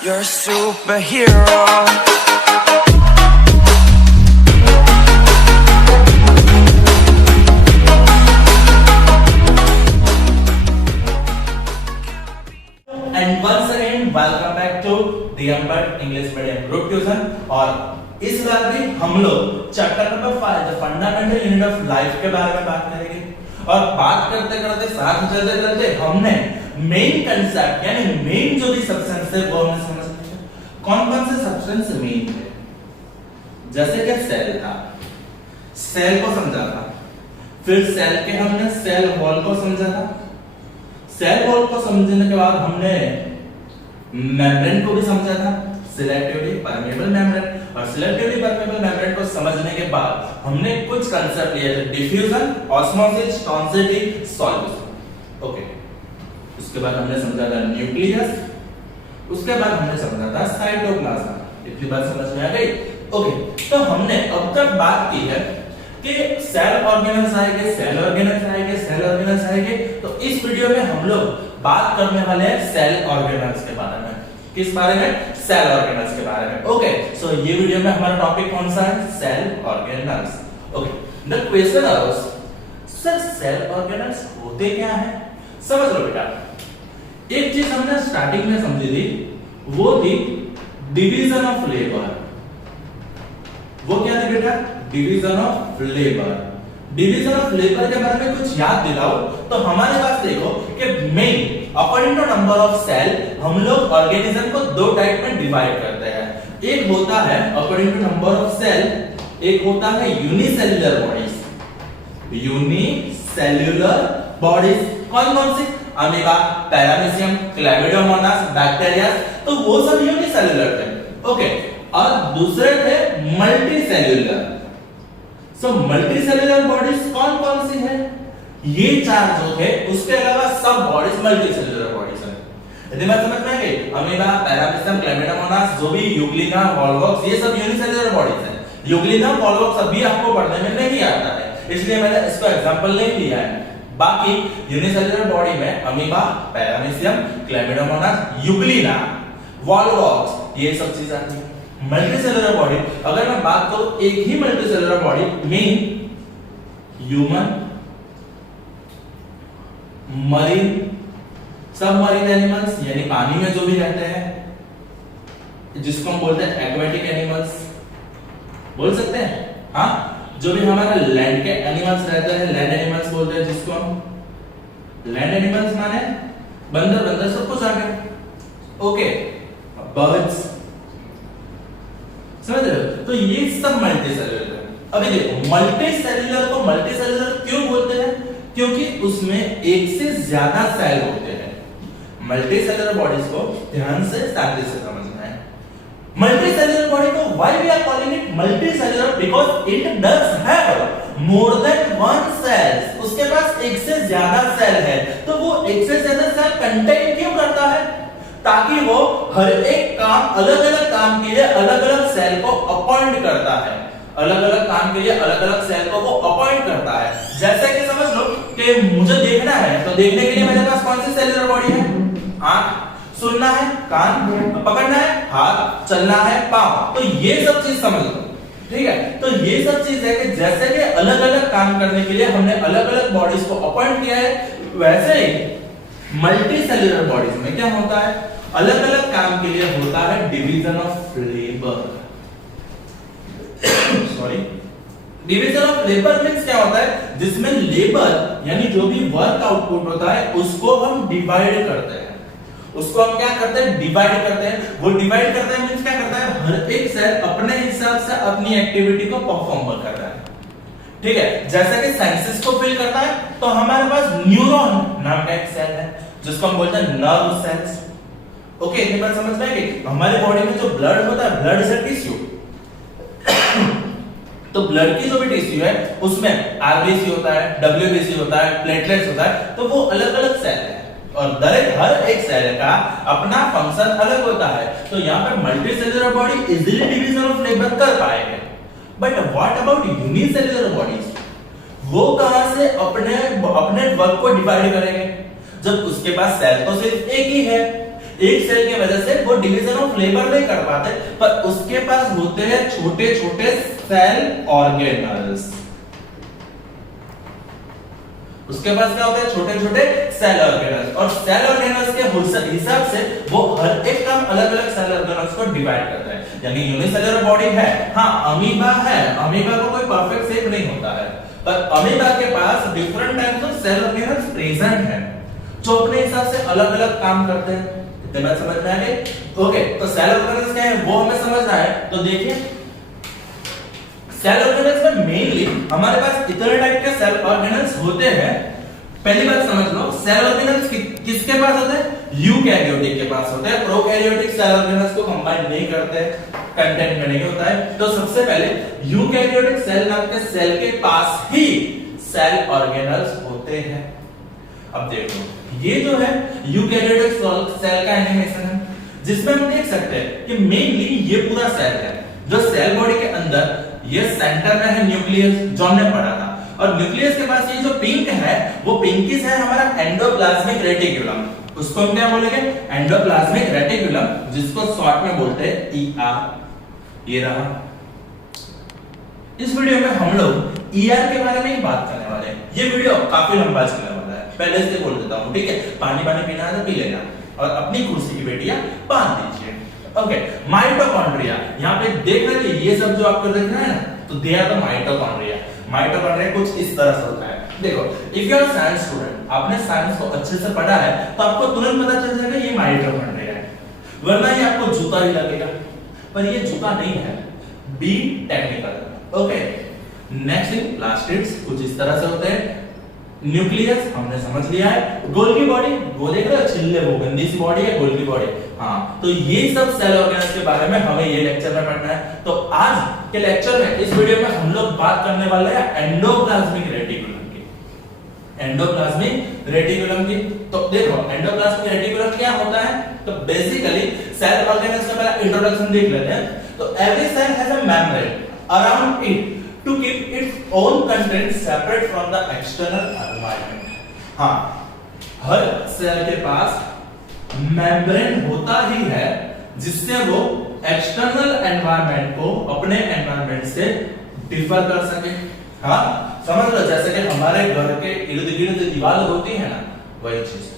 You're a superhero. And once again, welcome back to the Unbird English Medium Group Tuition। और इस बार भी हम लोग chapter number 5 the fundamental unit of life के बारे में बात करेंगे। और बात करते करते साथ चलते चलते हमने मेन कंसेप्ट यानी मेन जो भी सब्सटेंस है वो हमने समझ लिया। कौन कौन से सब्सटेंस मेन है, जैसे कि सेल था, सेल को समझा था, फिर सेल के हमने सेल वॉल को समझा था, सेल वॉल को समझने के बाद हमने मेम्ब्रेन को भी समझा था, सिलेक्टिवली परमेबल मेम्ब्रेन। और सिलेक्टिवली परमेबल मेम्ब्रेन को समझने के बाद हमने कुछ कांसेप्ट लिए थे, डिफ्यूजन, ऑस्मोसिस, टॉन्सिलिटी, सॉल्यूशन। ओके, उसके बाद हमने समझा था न्यूक्लियस, उसके बाद हमने समझा था साइटोप्लाज्म। इतनी बात समझ में आ गई? ओके, तो हमने अब तक बात की है कि सेल ऑर्गेनेल्स आएंगे, सेल ऑर्गेनेल्स आएंगे, सेल ऑर्गेनेल्स आएंगे। तो इस वीडियो में हम लोग बात करने वाले हैं सेल ऑर्गेनेल्स के बारे में। किस बारे में? सेल ऑर्गेनेल्स के बारे में। ओके, सो ये वीडियो में हमारा टॉपिक कौन सा है? Cell organelles. Okay, the question arouse, sir cell organelles होते क्या हैं? समझ लो बेटा, एक चीज हमने स्टार्टिंग में समझी थी, वो थी डिवीजन ऑफ लेबर। वो क्या थी बेटा? Division of labour. Division of labour के बारे में कुछ याद दिलाओ तो हमारे पास देखो कि main according to number of cell हम लोग ऑर्गेनिज्म को दो टाइप में डिवाइड करते हैं। एक होता है according to number of cell, एक होता है यूनिसेल्युलर बॉडीज। यूनिसेल्युलर बॉडीज कौन कौन सी? अमीबा, पैरामीशियम, क्लैमिडोमोनास, बैक्टीरिया, तो वो सब यूनिसेल्युलर थे। ओके, और दूसरे थे multi cellular. So multi cellular bodies कौन कौन सी है? ये चार जो थे, उसके अलावा सब बॉडीज मल्टी सेल्यूलर बॉडीज है। यदि बात समझ में आ गई? अमीबा, पैरामीशियम, क्लैमिडोमोनास, जो भी यूग्लिना, वॉल्वॉक्स, ये सब यूनिसेल्यूलर बॉडीज है। यूग्लिना, वॉल्वॉक्स अभी आपको पढ़ने में नहीं आता है, इसलिए मैंने इसको एग्जांपल नहीं लिया है। बाकी यूनिसेल्युलर बॉडी में अमीबा, पैरामीशियम, क्लैमिडोमोनास, यूग्लिना, वॉल्वॉक्स, ये सब चीजें आती है। मल्टीसेलुलर बॉडी, अगर मैं बात करूं एक ही multicellular body mean human, marine, submarine animals यानी पानी में जो भी रहते हैं, जिसको हम बोलते हैं एक्वेटिक एनिमल्स, बोल सकते हैं। हाँ, जो भी हमारा लैंड के एनिमल्स रहते हैं, लैंड एनिमल्स बोलते हैं जिसको हम। लैंड एनिमल्स माने बंदर, बंदर सब कुछ आ गया। ओके, बर्ड्स, समझ रहे हो? तो ये सब मल्टीसेल्युलर है। अभी देखो, मल्टीसेल्युलर को मल्टीसेल्युलर क्यों बोलते हैं? क्योंकि उसमें एक से ज्यादा सेल होते हैं। मल्टीसेल्युलर बॉडीज को ध्यान से शांति से समझना है। मल्टीसेल्युलर बॉडी को why we are calling it multicellular? Because it does have more than one cells. उसके पास एक से ज्यादा सेल है। तो वो एक से ज्यादा सेल कंटेन क्यों करता है? ताकि वो हर एक काम, अलग अलग काम के लिए अलग अलग सेल को अपॉइंट करता है। अलग अलग काम के लिए अलग अलग सेल को वो अपॉइंट करता है। जैसे कि समझ लो कि मुझे देखना है, तो देखने के लिए मेरे पास कौन सी सेल्युलर बॉडी है? आंख, सुनना है कान, पकड़ना है हाथ, चलना है पांव। तो ये सब चीज समझ लो, ठीक है? तो ये सब चीज है कि जैसे कि अलग अलग काम करने के लिए हमने अलग अलग बॉडीज को अपॉइंट किया है, वैसे ही मल्टीसेल्युलर बॉडीज में क्या होता है? अलग अलग काम के लिए होता है division of labour. Sorry, division of labour means क्या होता है? जिसमें लेबर यानी जो भी वर्क आउटपुट होता है उसको हम डिवाइड करते हैं। उसको हम क्या करते हैं? डिवाइड करते हैं। वो डिवाइड करते हैं मींस क्या करता है? हर एक सेल अपने हिसाब से अपनी एक्टिविटी को परफॉर्म कर रहा है, ठीक है? जैसे कि सेंसेस को फील करता है, तो हमारे पास न्यूरॉन नाम का एक सेल है जिसको हम बोलते हैं नर्व सेल्स। ओके, ये बात समझ में आ गई? हमारे बॉडी में जो ब्लड होता है, ब्लड इज अ टिश्यू। तो ब्लड की जो भी टिश्यू है उसमें आरबीसी होता है, डब्ल्यूबीसी होता है, प्लेटलेट्स होता है। तो वो अलग अलग सेल है और हर एक सेल का अपना फंक्शन अलग होता है। तो यहाँ पर multicellular body easily division of labour कर पाएंगे। But what about unicellular bodies? वो कहां से अपने वर्क को डिवाइड करेंगे? जब उसके पास सेल तो सिर्फ एक ही है, एक सेल की वजह से वो डिवीजन ऑफ लेबर नहीं कर पाते, पर उसके पास होते हैं छोटे छोटे सेल ऑर्गेनल्स। उसके पास क्या होता है? छोटे छोटे सेल ऑर्गेनल्स। और सेल ऑर्गेनल्स के हिसाब से वो हर एक काम अलग अलग सेल ऑर्गेनल्स को डिवाइड करता है। यानी यूनिसेलुलर बॉडी है, हाँ अमीबा है, अमीबा का कोई परफेक्ट शेप नहीं होता है, पर अमीबा के पास different types of cell organelles present है जो अपने हिसाब से अलग अलग काम करते हैं। इतने बात समझ में आ गई? ओके, तो सेल ऑर्गेनल्स क्या है वो हमें समझना है। तो देखिए सेल ऑर्गेनल्स में मेनली हमारे पास इतने टाइप के सेल ऑर्गेनल्स होते हैं। पहली बात समझ लो, सेल ऑर्गेनल्स किसके पास होते हैं? यूकैरियोटिक के पास होते हैं। प्रोकैरियोटिक सेल ऑर्गेनल्स को कंबाइन नहीं करते, कंटेंट में नहीं होता है। तो सबसे पहले यूकैरियोटिक सेल नाम के सेल के पास ही सेल ऑर्गेनल्स होते हैं। अब देखो ये जो है यूकैरियोटिक सेल का एनिमेशन है, जिसमें हम देख सकते हैं कि मेनली ये पूरा सेल है जो सेल बॉडी के अंदर ये सेंटर में है न्यूक्लियस, जो हमने पढ़ा था। और न्यूक्लियस के पास ये जो पिंक है वो पिंकिश है हमारा एंडोप्लाज्मिक रेटिकुलम। उसको हम क्या बोलेंगे? एंडोप्लाज्मिक रेटिकुलम, जिसको शॉर्ट में बोलते हैं ईआर। ये रहा। इस वीडियो में हम लोग ईआर के बारे में ही बात करने वाले हैं। ये वीडियो काफी लंबा चलने वाला है, पहले से बोल देता हूं, ठीक है? पानी पीना है तो पी लेना और अपनी कुर्सी की बेटियां बांध दीजिए। Okay, mitochondria. यहाँ पे देख रहे हैं ये सब जो आपको देख रहा है ना, तो they are the mitochondria. Mitochondria कुछ इस तरह से होता है। देखो, if you are science student, आपने साइंस को अच्छे से पढ़ा है तो आपको तुरंत पता चल जाएगा ये माइटोकॉन्ड्रिया है, वरना ये आपको जूता ही लगेगा। पर ये जूता नहीं है, be technical. Okay, next thing, plastids कुछ इस तरह से होते हैं। न्यूक्लियस हमने समझ लिया है। गोल्गी बॉडी, वो देख रहे हो छिल्ले, वो गंदी सी बॉडी है गोल्गी बॉडी। हाँ, तो ये सब सेल ऑर्गेनल्स के बारे में हमें ये लेक्चर में पढ़ना है। तो आज के लेक्चर में, इस वीडियो में हम लोग बात करने वाले हैं एंडोप्लाज्मिक रेटिकुलम की। एंडोप्लाज्मिक रेटिकुलम की तो देखो, एंडोप्लाज्मिक रेटिकुलम क्या होता है? तो बेसिकली सेल ऑर्गेनल्स का पहला इंट्रोडक्शन देख लेते हैं। तो every cell has a membrane around it to keep its own content separate from the external environment। हाँ, हर सेल के पास मेम्ब्रेन होता ही है जिससे वो एक्सटर्नल एनवायरनमेंट को अपने एनवायरनमेंट से डिफर कर सके। हाँ, समझ लो, जैसे कि हमारे घर के इर्द गिर्द दीवार होती है ना, वही चीज।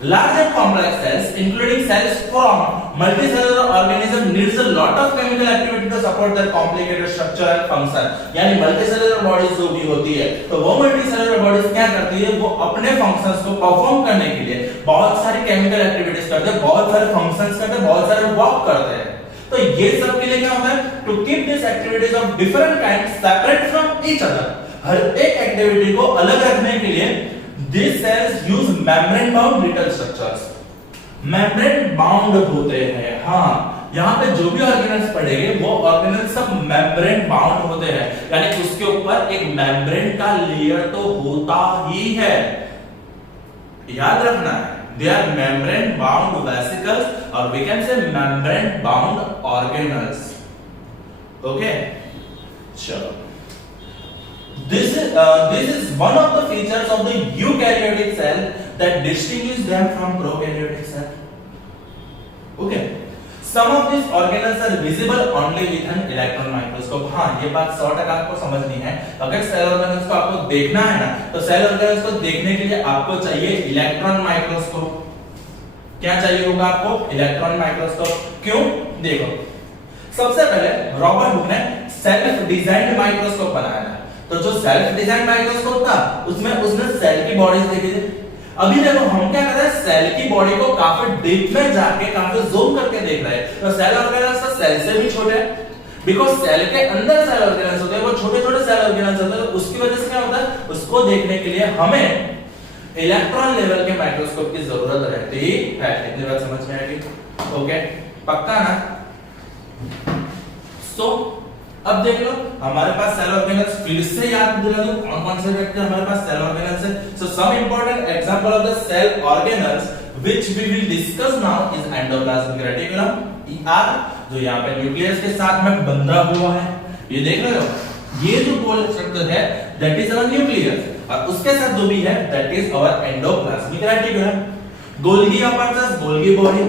Large and complex cells, including cells from multicellular organism, needs a lot of chemical activity to support their complicated structure and function। यानी मल्टीसेलुलर बॉडीज जो भी होती है, तो वो मल्टीसेलुलर बॉडीज क्या करती है? वो अपने फंक्शंस को परफॉर्म करने के लिए बहुत सारी केमिकल एक्टिविटीज करते हैं, बहुत सारे फंक्शंस करते हैं, बहुत सारे वर्क करते हैं। तो ये सब के लिए क्या होता है? To keep this activities of different kind separate from each other. हर एक एक्टिविटी को अलग रखने के लिए these cells use membrane bound brittle structures। membrane bound होते हैं। हाँ, यहाँ पे जो भी ऑर्गेनल्स पढ़ेंगे वो ऑर्गेनल्स सब membrane bound होते हैं, यानी उसके ऊपर एक membrane का लेयर तो होता ही है, याद रखना है। they are membrane bound vesicles और we can say membrane bound organelles। okay, चलो, This is one of the features of the eukaryotic cell that distinguish them from prokaryotic cell। Okay, some of these organelles are visible only with an electron microscope। हाँ, ये बात 100% आपको समझनी है। अगर cell organelles को आपको देखना है ना, तो सेल ऑर्गेनल्स को देखने के लिए आपको चाहिए इलेक्ट्रॉन माइक्रोस्कोप। क्या चाहिए होगा आपको? Electron microscope. क्यों? देखो, सबसे पहले रॉबर्ट हुक ने सेल्फ डिजाइन्ड माइक्रोस्कोप बनाया था। तो जो सेल्फ डिजाइन माइक्रोस्कोप था उसमें उसने सेल की बॉडीज देखी थी। अभी देखो हम क्या कर रहे हैं? सेल की बॉडी को काफी डीप में जाके काफी जूम करके देख रहे हैं। तो सेल ऑर्गेनल्स तो सेल से भी छोटे हैं, बिकॉज़ सेल के अंदर सेल ऑर्गेनल्स होते हैं, वो छोटे-छोटे सेल ऑर्गेनल्स होते हैं। तो उसकी वजह से क्या होता है? उसको देखने के लिए हमें इलेक्ट्रॉन लेवल के माइक्रोस्कोप की जरूरत रहती है। इतनी बात समझ में आएगी? ओके, पक्का ना? सो अब देख लो, हमारे पास सेल ऑर्गेनल्स, फिर से याद दिला दो कौन कौन से व्यक्ति हमारे पास सेल ऑर्गेनल्स है। So some important example of the cell organelles which we will discuss now is endoplasmic reticulum, ER, जो यहाँ पे न्यूक्लियस के साथ में बंधा हुआ है। ये देख रहे हो, ये जो गोल स्ट्रक्चर है दैट इज आवर न्यूक्लियस, और उसके साथ जो भी है that is our endoplasmic reticulum. Golgi apparatus, Golgi body,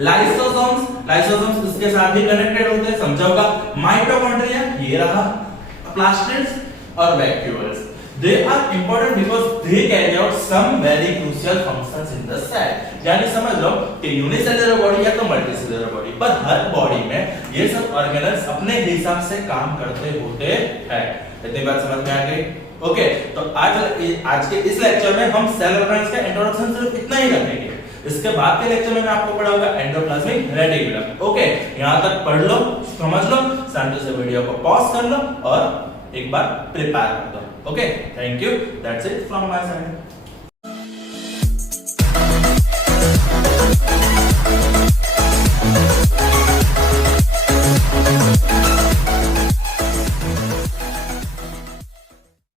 lysosomes इसके साथ ही कनेक्टेड होते हैं, समझा होगा। माइटोकॉन्ड्रिया ये रहा, प्लास्टिड्स और vacuoles, they are important because they carry out some very crucial functions in the cell। यानी समझ लो कि यूनिसेलुलर बॉडी या तो मल्टीसेलुलर बॉडी, पर हर बॉडी में ये सब ऑर्गेनल्स अपने हिसाब से काम करते होते हैं। इतनी बात समझ में आ गई? ओके, तो आज के इस लेक्चर में हम सेल ऑर्गेनल्स का इंट्रोडक्शन सिर्फ इतना ही रखेंगे। इसके बाद के लेक्चर में मैं आपको पढ़ाऊंगा एंडोप्लाज्मिक रेटिकुलम। ओके, यहाँ तक पढ़ लो, समझ लो, शांति से वीडियो को पॉज कर लो और एक बार प्रिपेयर कर दो। Okay, thank you, that's it from my side.